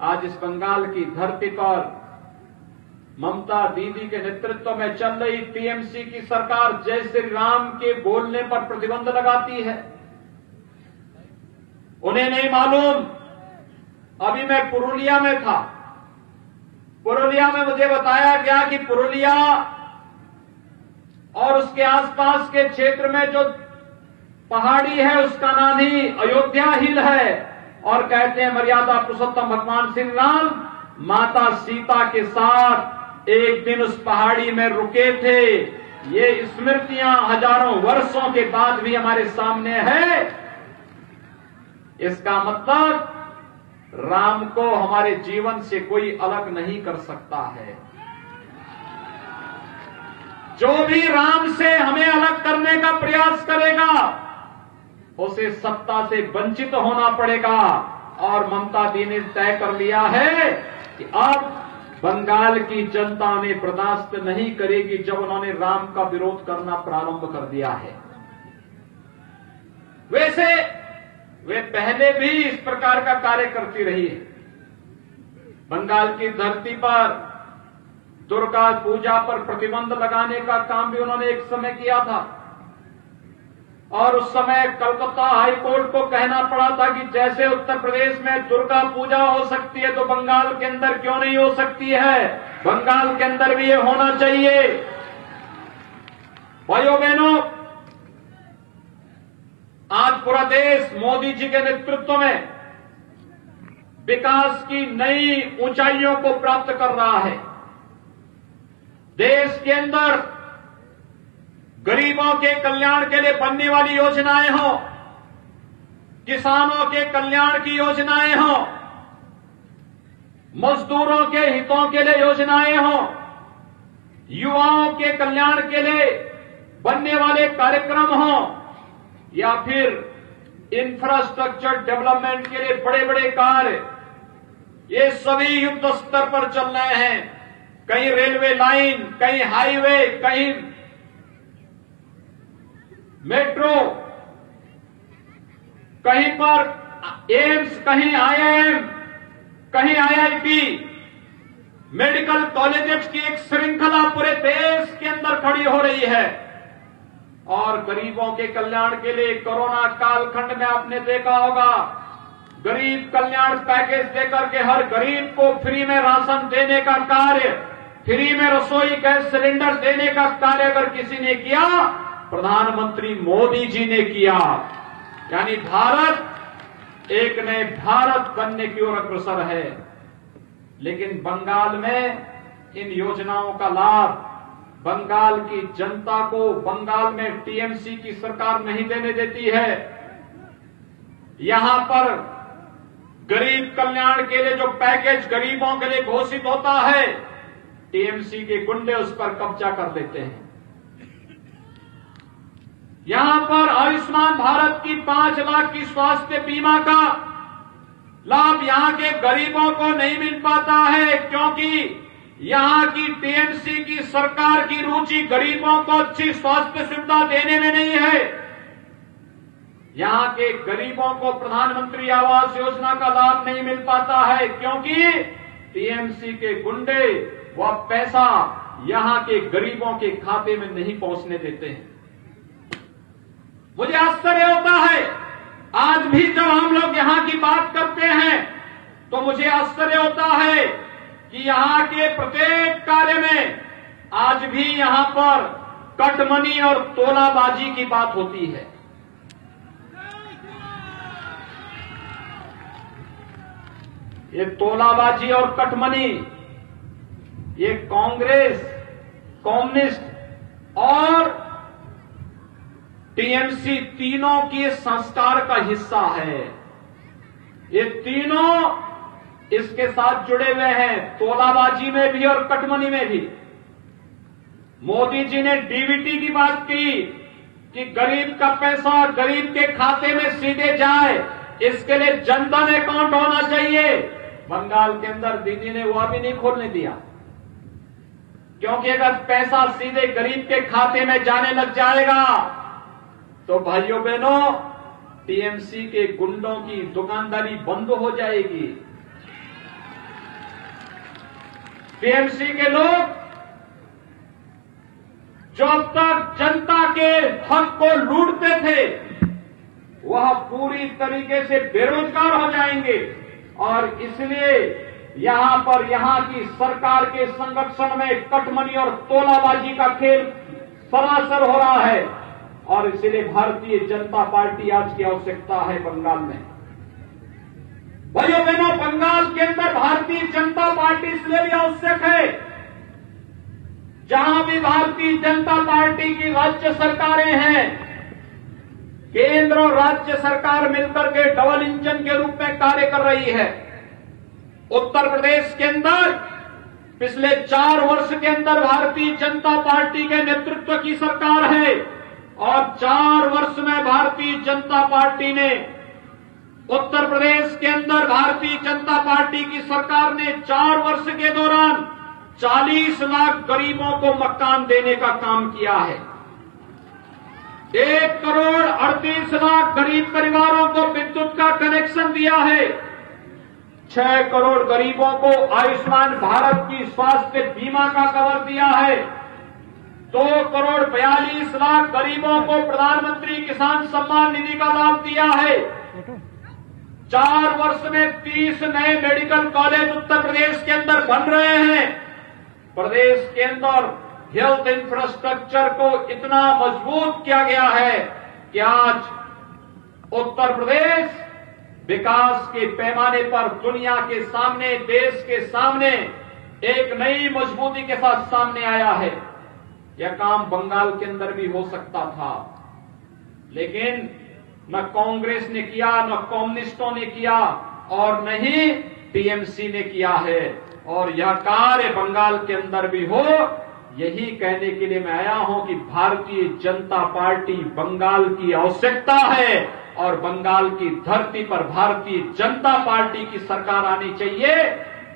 आज इस बंगाल की धरती पर ममता दीदी के नेतृत्व में चल रही टीएमसी की सरकार जय श्री राम के बोलने पर प्रतिबंध लगाती है। उन्हें नहीं मालूम, अभी मैं पुरुलिया में था। पुरुलिया में मुझे बताया गया कि पुरुलिया और उसके आसपास के क्षेत्र में जो पहाड़ी है उसका नाम ही अयोध्या हिल है, और कहते हैं मर्यादा पुरुषोत्तम भगवान श्री राम माता सीता के साथ एक दिन उस पहाड़ी में रुके थे। ये स्मृतियां हजारों वर्षों के बाद भी हमारे सामने है। इसका मतलब राम को हमारे जीवन से कोई अलग नहीं कर सकता है। जो भी राम से हमें अलग करने का प्रयास करेगा उसे सत्ता से वंचित होना पड़ेगा। और ममता दी ने तय कर लिया है कि अब बंगाल की जनता उन्हें बर्दाश्त नहीं करेगी जब उन्होंने राम का विरोध करना प्रारंभ कर दिया है। वैसे वे पहले भी इस प्रकार का कार्य करती रही है। बंगाल की धरती पर दुर्गा पूजा पर प्रतिबंध लगाने का काम भी उन्होंने एक समय किया था, और उस समय कलकत्ता हाईकोर्ट को कहना पड़ा था कि जैसे उत्तर प्रदेश में दुर्गा पूजा हो सकती है तो बंगाल के अंदर क्यों नहीं हो सकती है, बंगाल के अंदर भी ये होना चाहिए। भाइयों बहनों, आज पूरा देश मोदी जी के नेतृत्व में विकास की नई ऊंचाइयों को प्राप्त कर रहा है। देश के अंदर गरीबों के कल्याण के लिए बनने वाली योजनाएं हो, किसानों के कल्याण की योजनाएं हो, मजदूरों के हितों के लिए योजनाएं हो, युवाओं के कल्याण के लिए बनने वाले कार्यक्रम हो, या फिर इंफ्रास्ट्रक्चर डेवलपमेंट के लिए बड़े बड़े कार्य, ये सभी युद्ध स्तर पर चल रहे हैं। कहीं रेलवे लाइन, कहीं हाईवे, कहीं मेट्रो, कहीं पर एम्स, कहीं आईआईएम, कहीं आईआईटी, मेडिकल कॉलेजेस की एक श्रृंखला पूरे देश के अंदर खड़ी हो रही है। और गरीबों के कल्याण के लिए कोरोना कालखंड में आपने देखा होगा, गरीब कल्याण पैकेज देकर के हर गरीब को फ्री में राशन देने का कार्य, फ्री में रसोई गैस सिलेंडर देने का कार्य अगर किसी ने किया, प्रधानमंत्री मोदी जी ने किया। यानी भारत एक नए भारत बनने की ओर अग्रसर है। लेकिन बंगाल में इन योजनाओं का लाभ बंगाल की जनता को, बंगाल में टीएमसी की सरकार नहीं देने देती है। यहां पर गरीब कल्याण के लिए जो पैकेज गरीबों के लिए घोषित होता है, टीएमसी के गुंडे उस पर कब्जा कर लेते हैं। यहां पर आयुष्मान भारत की 5 लाख की स्वास्थ्य बीमा का लाभ यहां के गरीबों को नहीं मिल पाता है, क्योंकि यहां की टीएमसी की सरकार की रुचि गरीबों को अच्छी स्वास्थ्य सुविधा देने में नहीं है। यहां के गरीबों को प्रधानमंत्री आवास योजना का लाभ नहीं मिल पाता है, क्योंकि टीएमसी के गुंडे वह पैसा यहां के गरीबों के खाते में नहीं पहुंचने देते हैं। मुझे आश्चर्य होता है, आज भी जब हम लोग यहां की बात करते हैं तो मुझे आश्चर्य होता है कि यहां के प्रत्येक कार्य में आज भी यहां पर कटमनी और तोलाबाजी की बात होती है। ये तोलाबाजी और कटमनी, ये कांग्रेस, कम्युनिस्ट और टीएमसी तीनों के संस्कार का हिस्सा है। ये तीनों इसके साथ जुड़े हुए हैं, तोलाबाजी में भी और कटमनी में भी। मोदी जी ने डीबीटी की बात की कि गरीब का पैसा गरीब के खाते में सीधे जाए, इसके लिए जनधन अकाउंट होना चाहिए। बंगाल के अंदर दीदी ने वह भी नहीं खोलने दिया, क्योंकि अगर पैसा सीधे गरीब के खाते में जाने लग जाएगा तो भाइयों बहनों, टीएमसी के गुंडों की दुकानदारी बंद हो जाएगी। टीएमसी के लोग जो अब तक जनता के हक को लूटते थे, वह पूरी तरीके से बेरोजगार हो जाएंगे। और इसलिए यहां की सरकार के संरक्षण में कटमनी और तोलाबाजी का खेल सरासर हो रहा है। और इसलिए भारतीय जनता पार्टी आज की आवश्यकता है बंगाल में। भाइयों बहनों, बंगाल के अंदर भारतीय जनता पार्टी इसलिए भी आवश्यक है, जहां भी भारतीय जनता पार्टी की राज्य सरकारें हैं, केंद्र और राज्य सरकार मिलकर के डबल इंजन के रूप में कार्य कर रही है। उत्तर प्रदेश के अंदर पिछले 4 वर्ष के अंदर भारतीय जनता पार्टी के नेतृत्व की सरकार है और 4 वर्ष में भारतीय जनता पार्टी ने उत्तर प्रदेश के अंदर भारतीय जनता पार्टी की सरकार ने 4 वर्ष के दौरान 40 लाख गरीबों को मकान देने का काम किया है। 1 करोड़ 38 लाख गरीब परिवारों को विद्युत का कनेक्शन दिया है। 6 करोड़ गरीबों को आयुष्मान भारत की स्वास्थ्य बीमा का कवर दिया है। 2 करोड़ 42 लाख गरीबों को प्रधानमंत्री किसान सम्मान निधि का लाभ दिया है। 4 वर्ष में 30 नए मेडिकल कॉलेज उत्तर प्रदेश के अंदर बन रहे हैं। प्रदेश के अंदर हेल्थ इंफ्रास्ट्रक्चर को इतना मजबूत किया गया है कि आज उत्तर प्रदेश विकास के पैमाने पर दुनिया के सामने, देश के सामने एक नई मजबूती के साथ सामने आया है। यह काम बंगाल के अंदर भी हो सकता था, लेकिन न कांग्रेस ने किया, न कम्युनिस्टों ने किया और न ही टीएमसी ने किया है। और यह कार्य बंगाल के अंदर भी हो, यही कहने के लिए मैं आया हूं कि भारतीय जनता पार्टी बंगाल की आवश्यकता है और बंगाल की धरती पर भारतीय जनता पार्टी की सरकार आनी चाहिए।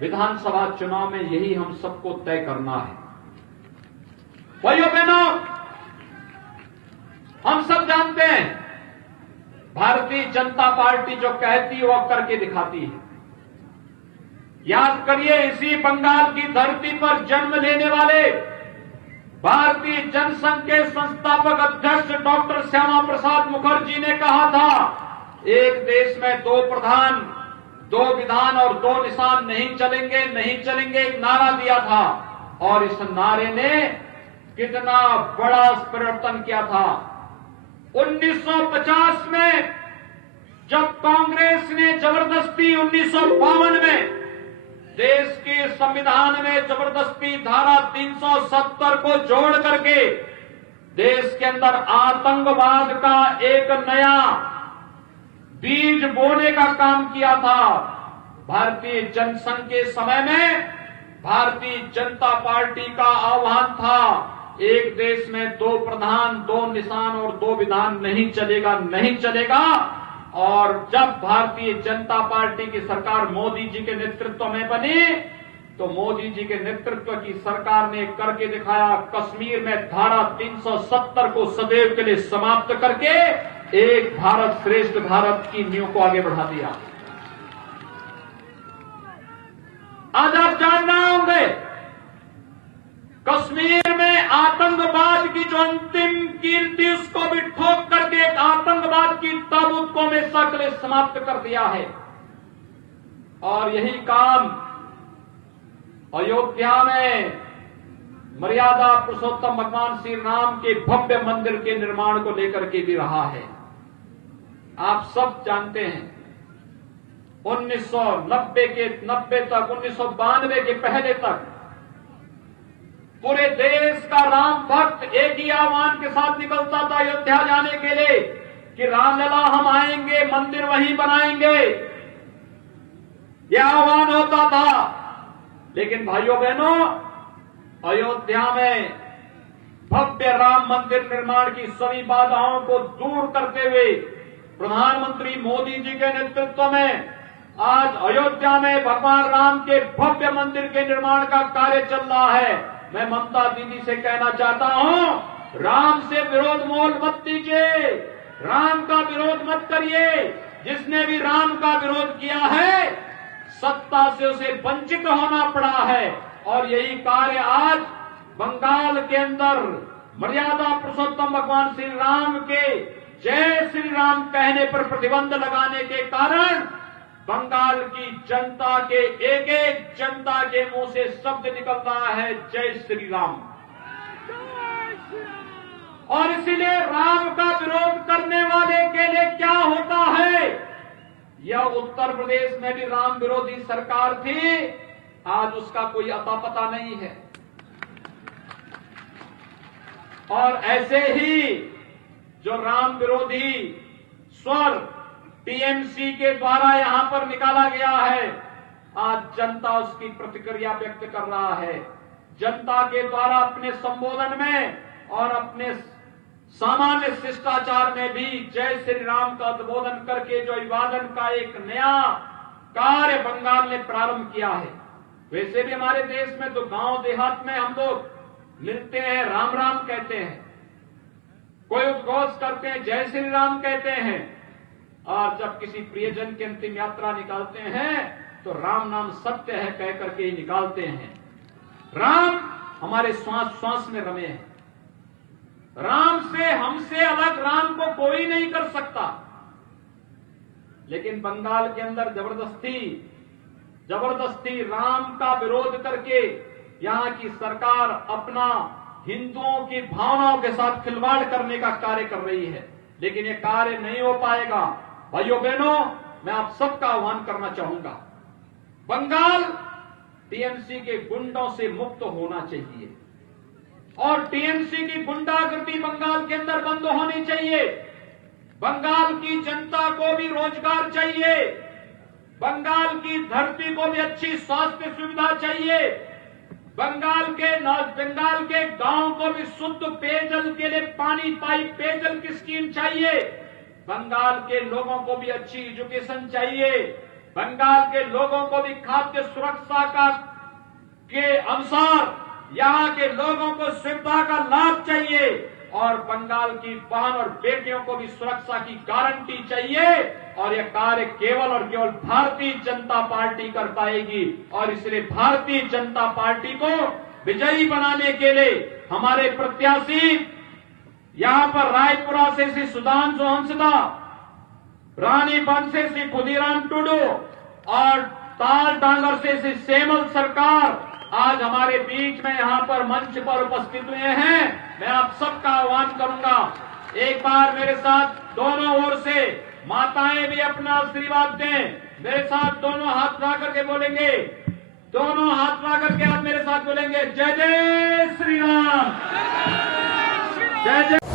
विधानसभा चुनाव में यही हम सबको तय करना है। भाइयों बहनों, हम सब जानते हैं भारतीय जनता पार्टी जो कहती है वह करके दिखाती है। याद करिए, इसी बंगाल की धरती पर जन्म लेने वाले भारतीय जनसंघ के संस्थापक अध्यक्ष डॉक्टर श्यामा प्रसाद मुखर्जी ने कहा था, एक देश में 2 प्रधान, 2 विधान और 2 निशान नहीं चलेंगे, नहीं चलेंगे, एक नारा दिया था। और इस नारे ने कितना बड़ा परिवर्तन किया था। 1950 में जब कांग्रेस ने जबरदस्ती 1952 में देश के संविधान में जबरदस्ती धारा 370 को जोड़ करके देश के अंदर आतंकवाद का एक नया बीज बोने का काम किया था, भारतीय जनसंघ के समय में भारतीय जनता पार्टी का आह्वान था, एक देश में 2 प्रधान, 2 निशान और 2 विधान नहीं चलेगा, नहीं चलेगा। और जब भारतीय जनता पार्टी की सरकार मोदी जी के नेतृत्व में बनी, तो मोदी जी के नेतृत्व की सरकार ने करके दिखाया। कश्मीर में धारा 370 को सदैव के लिए समाप्त करके एक भारत श्रेष्ठ भारत की नींव को आगे बढ़ा दिया। आज आप जान रहे होंगे, कश्मीर में आतंकवाद की जो अंतिम कील थी उसको भी ठोक करके एक आतंकवाद की ताबूत को हमेशा के लिए समाप्त कर दिया है। और यही काम अयोध्या में मर्यादा पुरुषोत्तम भगवान श्री राम के भव्य मंदिर के निर्माण को लेकर के भी रहा है। आप सब जानते हैं 1990 तक, 1992 के पहले तक पूरे देश का राम भक्त एक ही आह्वान के साथ निकलता था अयोध्या जाने के लिए कि रामलला हम आएंगे, मंदिर वहीं बनाएंगे, यह आह्वान होता था। लेकिन भाइयों बहनों, अयोध्या में भव्य राम मंदिर निर्माण की सभी बाधाओं को दूर करते हुए प्रधानमंत्री मोदी जी के नेतृत्व में आज अयोध्या में भगवान राम के भव्य मंदिर के निर्माण का कार्य चल रहा है। मैं ममता दीदी से कहना चाहता हूं, राम से विरोध मोल मत दीजिए, राम का विरोध मत करिए। जिसने भी राम का विरोध किया है, सत्ता से उसे वंचित होना पड़ा है और यही कार्य आज बंगाल के अंदर मर्यादा पुरुषोत्तम भगवान श्री राम के जय श्री राम कहने पर प्रतिबंध लगाने के कारण बंगाल की जनता के एक एक जनता के मुंह से शब्द निकल रहा है जय श्री राम। और इसीलिए राम का विरोध करने वाले के लिए क्या होता है, यह उत्तर प्रदेश में भी राम विरोधी सरकार थी, आज उसका कोई अता पता नहीं है। और ऐसे ही जो राम विरोधी स्वर टीएमसी के द्वारा यहां पर निकाला गया है, आज जनता उसकी प्रतिक्रिया व्यक्त कर रहा है। जनता के द्वारा अपने संबोधन में और अपने सामान्य शिष्टाचार में भी जय श्री राम का उद्बोधन करके जो अभिवादन का एक नया कार्य बंगाल ने प्रारंभ किया है। वैसे भी हमारे देश में तो गांव देहात में हम लोग मिलते हैं, राम राम कहते हैं, कोई उद्घोष करते हैं, जय श्री राम कहते हैं, और जब किसी प्रियजन की अंतिम यात्रा निकालते हैं तो राम नाम सत्य है कह करके ही निकालते हैं। राम हमारे श्वास श्वास में रमे हैं। राम से हमसे अलग राम को कोई नहीं कर सकता। लेकिन बंगाल के अंदर जबरदस्ती राम का विरोध करके यहां की सरकार अपना हिंदुओं की भावनाओं के साथ खिलवाड़ करने का कार्य कर रही है। लेकिन ये कार्य नहीं हो पाएगा। भाइयों बहनों, मैं आप सबका आह्वान करना चाहूंगा, बंगाल टीएमसी के गुंडों से मुक्त होना चाहिए और टीएमसी की गुंडागर्दी बंगाल के अंदर बंद होनी चाहिए। बंगाल की जनता को भी रोजगार चाहिए, बंगाल की धरती को भी अच्छी स्वास्थ्य सुविधा चाहिए, बंगाल के गांव को भी शुद्ध पेयजल के लिए पानी पाइप पेयजल की स्कीम चाहिए, बंगाल के लोगों को भी अच्छी एजुकेशन चाहिए, बंगाल के लोगों को भी खाद्य सुरक्षा के अनुसार यहाँ के लोगों को सुविधा का लाभ चाहिए और बंगाल की बहन और बेटियों को भी सुरक्षा की गारंटी चाहिए। और यह कार्य केवल और केवल भारतीय जनता पार्टी कर पाएगी। और इसलिए भारतीय जनता पार्टी को विजयी बनाने के लिए हमारे प्रत्याशी यहाँ पर रायपुरा से श्री सुधांशु हंसदा, रानीबंध से श्री खुदीराम टुडू और ताल डांगर से श्री सेमल सरकार आज हमारे बीच में यहाँ पर मंच पर उपस्थित हुए हैं। मैं आप सबका आह्वान करूंगा, एक बार मेरे साथ दोनों ओर से माताएं भी अपना आशीर्वाद दें। मेरे साथ दोनों हाथ उठा करके बोलेंगे, दोनों हाथ उठा करके आप मेरे साथ बोलेंगे, जय जय श्री राम, जय जय।